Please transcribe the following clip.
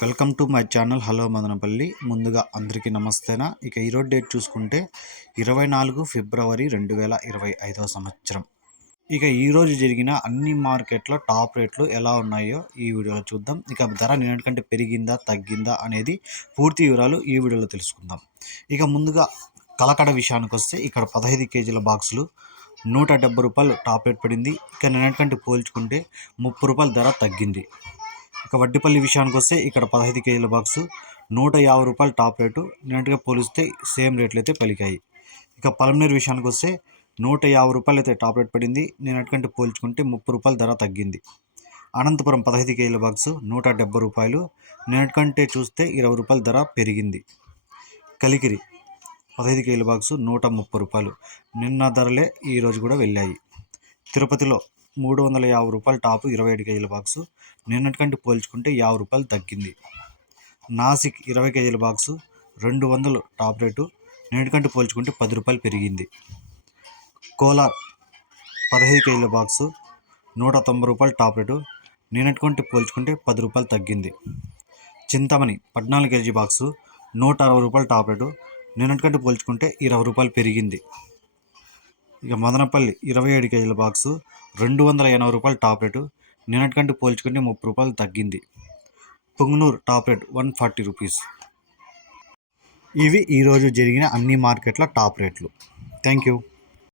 Welcome to my channel hello Madanapalle. ముందుగా అందరికీ నమస్తేనా? ఇక ఈరోజు డేట్ చూసుకుంటే ఇరవై నాలుగు ఫిబ్రవరి రెండు వేల ఇరవై ఐదవ సంవత్సరం. ఇక ఈరోజు జరిగిన అన్ని మార్కెట్లో టాప్ రేట్లు ఎలా ఉన్నాయో ఈ వీడియోలో చూద్దాం. ఇక ధర నిన్నటికంటే పెరిగిందా తగ్గిందా అనేది పూర్తి వివరాలు ఈ వీడియోలో తెలుసుకుందాం. ఇక ముందుగా కలకడ విషయానికి వస్తే ఇక్కడ పదహైదు కేజీల బాక్సులు నూట డెబ్బై రూపాయలు టాప్ రేట్ పడింది. ఇక నిన్నటికంటే పోల్చుకుంటే ముప్పై రూపాయల ధర తగ్గింది. ఇక వడ్డిపల్లి విషయానికి వస్తే ఇక్కడ పదహైదు కేజీల బాక్సు నూట యాభై రూపాయలు టాప్ రేటు నిన్నటిగా పోలిస్తే సేమ్ రేట్లు అయితే పలికాయి. ఇక పలమనేరు విషయానికి వస్తే నూట యాభై రూపాయలు అయితే టాప్ రేట్ పడింది నిన్నటికంటే పోల్చుకుంటే ముప్పై రూపాయల ధర తగ్గింది. అనంతపురం పదహైదు కేజీల బాక్సు నూట డెబ్బై రూపాయలు నిన్నటికంటే చూస్తే ఇరవై రూపాయల ధర పెరిగింది. కలికిరి పదహైదు కేజీల బాక్సు నూట ముప్పై రూపాయలు నిన్న ధరలే ఈరోజు కూడా వెళ్ళాయి. తిరుపతిలో మూడు వందల యాభై రూపాయలు టాపు ఇరవై ఏడు కేజీల బాక్సు. నిన్నటికంటే పోల్చుకుంటే యాభై రూపాయలు తగ్గింది. నాసిక్ ఇరవై కేజీల బాక్సు రెండు వందలు టాప్ రేటు. నిన్నటికంటే పోల్చుకుంటే పది రూపాయలు పెరిగింది. కోలార్ పదహైదు కేజీల బాక్సు నూట తొంభై రూపాయలు టాప్ రేటు. నిన్నటికంటే పోల్చుకుంటే పది రూపాయలు తగ్గింది. చింతమణి పద్నాలుగు కేజీ బాక్సు నూట అరవై రూపాయలు టాప్ రేటు. నిన్నటికంటే పోల్చుకుంటే ఇరవై రూపాయలు పెరిగింది. ఇక మదనపల్లి ఇరవై ఏడు కేజీల బాక్సు రెండు వందల ఎనభై రూపాయలు టాప్ రేటు నిన్నటికంటే పోల్చుకుంటే ముప్పై రూపాయలు తగ్గింది. Punganur top rate one forty rupees. ఇవి ఈరోజు జరిగిన అన్ని మార్కెట్ల టాప్ రేట్లు. Thank you.